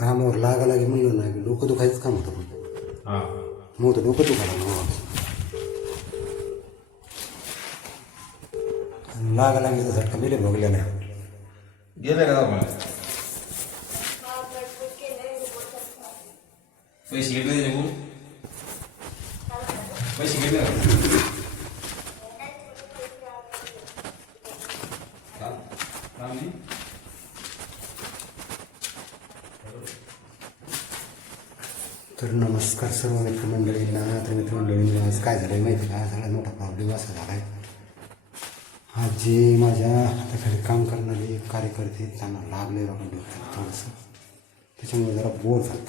कामावर लागा लागे म्हणलं नाही डोकं दुखायचंच काम होतं पण हां मग तर डोकं दुखायला लागा लागेचा झटका बिले भोगलेला आहे. गेले का आपण पैसे घेतले निघून पैसे घेतले का मी तर नमस्कार सर्व मित्रमंडळींना. तर मित्रमंडळींना आज काय झालं आहे माहिती का, सगळ्यात मोठा प्रॉब्लेम असा झाला आहे. आज जे माझ्या हाताखाली काम करणारे कार्यकर्ते त्यांना लागले आपण डोक्याला थोडंसं, त्याच्यामुळे जरा बोर झालं.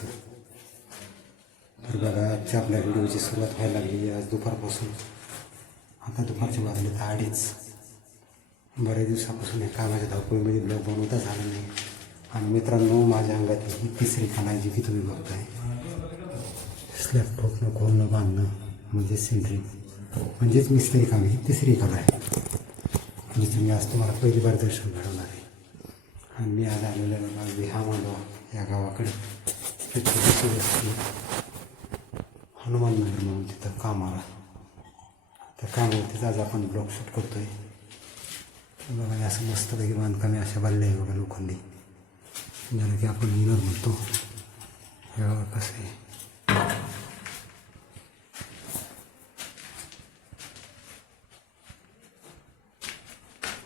तर बघा आजच्या आपल्या व्हिडिओची सुरुवात व्हायला लागली आज दुपारपासून. आता दुपारच्या वाजले तर 2:30. बऱ्याच दिवसापासून या कामाच्या धावपळीमध्ये ब्लॉग बनवताच आलं नाही. आणि मित्रांनो, माझ्या अंगात ही तिसरी कला जी की तुम्ही बघताय, स्लॅब ठोकणं, खोलणं, बांधणं म्हणजे सेंट्रिंग म्हणजेच मिस्त्री काम, ही तिसरी कला आहे. म्हणजे मी आज तुम्हाला पहिली मार्गदर्शन घडवणार आहे. आणि मी आज आलेल्या अगदी हा मांडवा या गावाकडे एक छोटीशी वस्ती हनुमान मंदिर म्हणून तिथं कामाला, त्या कामावरतीच आज आपण ब्लॉग शूट करतो आहे. बघा हे असं मस्तपैकी बांधकामे अशा बांधले आहे बघा लोखंडी, ज्याला की आपण मिरर म्हणतो. हे बघा कसं आहे.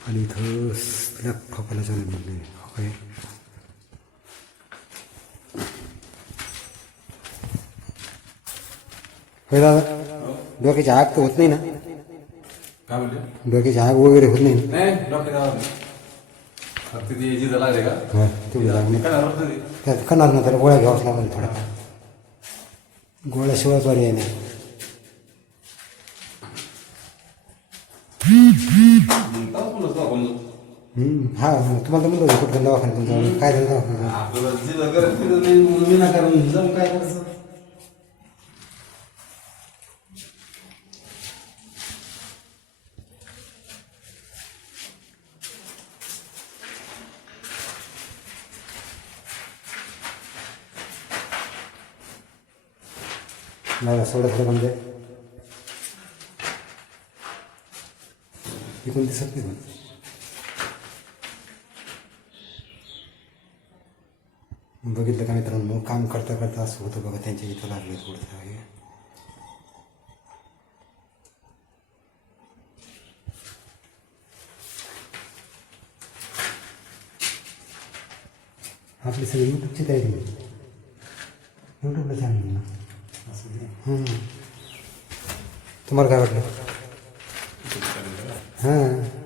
आणि इथं स्लॅब ठोकायला चालू म्हणले काय दादा, डोक्याची आग तर होत नाही ना? काय म्हणते डोक्याची आग वगैरे होत नाही ना? नाही डॉक्टर फक्त ते जिथं लागले का हा तेवढी आग नाही. काय झालं ते त्यात करणार ना, त्याला गोळ्या घ्यावाच लागेल थोड्याफार. गोळ्याशिवाय पर्याय नाही. हा तुम्हाला म्हणलं होतं कुठं दवाखान्यात तुमचं काय झालं दवाखान्यात? आपल्याला जिथं करत फिरत नाही म्हणून विनाकारण जाऊन काय करायचं. नाही सोडत म्हणजे इकडून दिसत नाही. बघितलं का मित्रांनो, काम करता करता असं होतं बघा. त्यांच्या इथं लागले थोडंसं आहे. आपली सगळी यूट्यूबची तयारी यूट्यूबला चॅनल ना. तुम्हाला काय वाटलं? हां